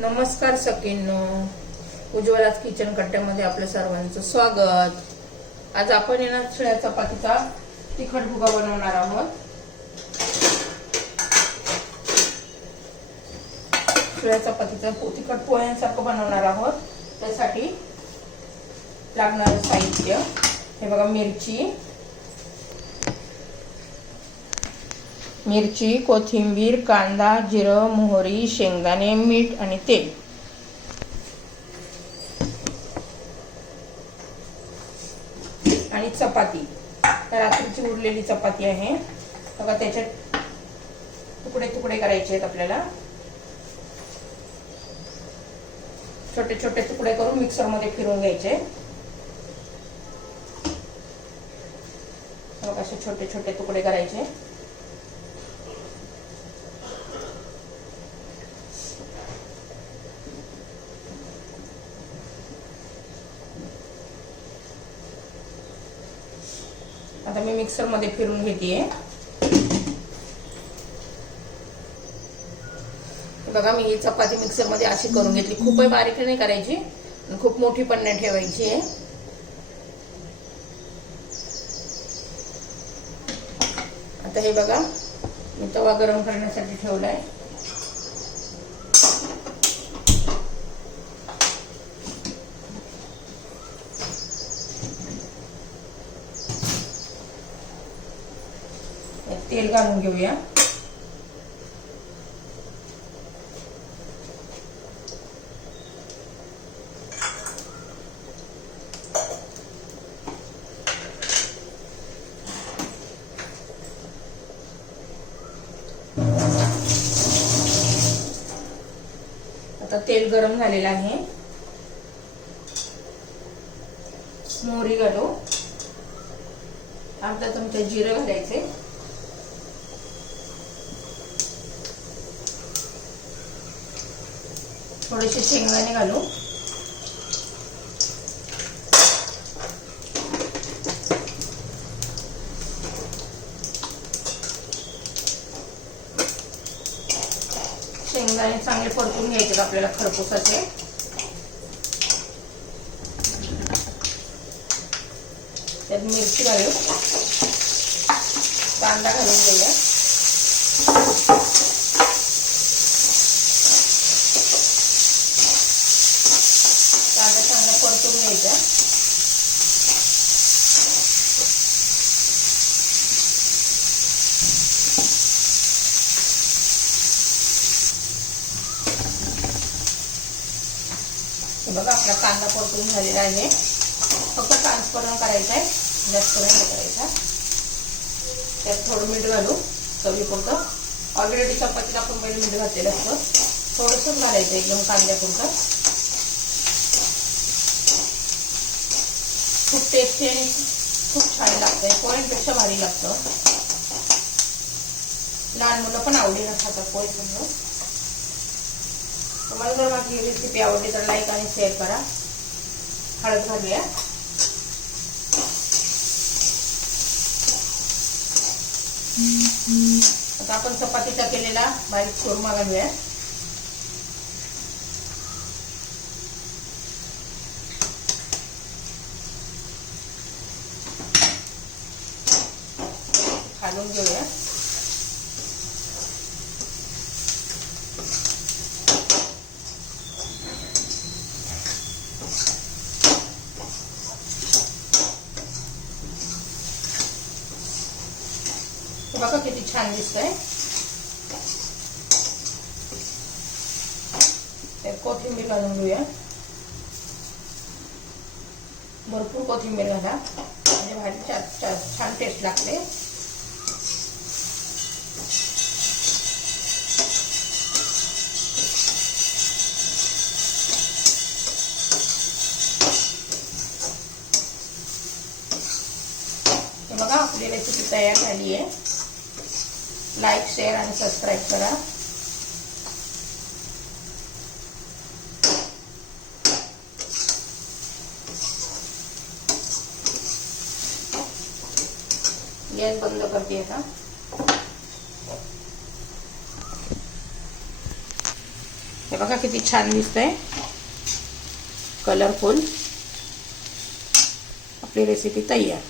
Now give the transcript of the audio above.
नमस्कार सखींनो. उज्ज्वलाच किचन कट्ट्यामध्ये आपल्या सर्वांचं स्वागत. आज आपण येणार शिळ्या चपातीचा तिखट भुगा बनवणार आहोत. शिळ्या चपातीचा तिखट पोह्यांसारखं बनवणार आहोत. त्यासाठी लागणारं साहित्य. हे बघा मिरची मिरची कोथिंबीर कांदा जिरं मोहरी शेंगदाणे मीठ आणि तेल. आणि चपाती. रात्रीची उरलेली चपाती आहे. बघा त्याच्यात तुकडे तुकडे करायचे आहेत आपल्याला. छोटे छोटे तुकडे करून मिक्सरमध्ये फिरून घ्यायचे. बघा असे छोटे छोटे तुकडे करायचे. आता मी मिक्सरमध्ये फिरून घेते बघा मी ही चपाती मिक्सरमध्ये अशी करून घेतली. खूपही बारीक नाही करायची खूप मोठी पण नाही ठेवायची. आहे आता हे बघा मी तवा गरम करण्यासाठी ठेवलाय. तेल घालून घेऊया. आता तेल गरम झालेलं आहे. मोहरी घालू. अर्धा चमचा जिरं घालायचे थोडेसे शेंगदाणे घालू शेंगदाणे चांगले परतून घ्यायचे आपल्याला खरपूसाचे. त्यात मिरची घालू कांदा घालून घेऊया कांदा चांगला परतून घ्यायचा हे बघा आपला कांदा परतून झालेला आहे. फक्त ट्रान्सफरन करायचा आहे. जास्त नाही करायचा त्यात थोडं मीठ घालू चवीपुरतं ऑलरेडी चपातीला आपण पहिले मीठ घातलेलं असतं. थोडंसं घालायचं एकदम कांद्यापुरतं खूप टेस्टी आणि खूप छान लागतंय. पोळ्यांपेक्षा भारी लागतं. लहान मुलं पण आवडीनं खातात पोळी समजा तुम्हाला जर माझी रेसिपी आवडली तर लाईक आणि शेअर करा. हळद घालूया. आता आपण चपातीचा केलेला बारीक कोरमा घालूया. खालून घेऊया. बघा किती छान दिसतंय. कोथिंबीर घालून घेऊया. भरपूर कोथिंबीर घाला. म्हणजे भाजी छान टेस्ट लागते. आपली रेसिपी तयार झाली आहे. लाईक शेअर आणि सबस्क्राईब करा. गॅस बंद करते आता. हे बघा किती छान दिसतंय. कलरफुल आपली रेसिपी तयार.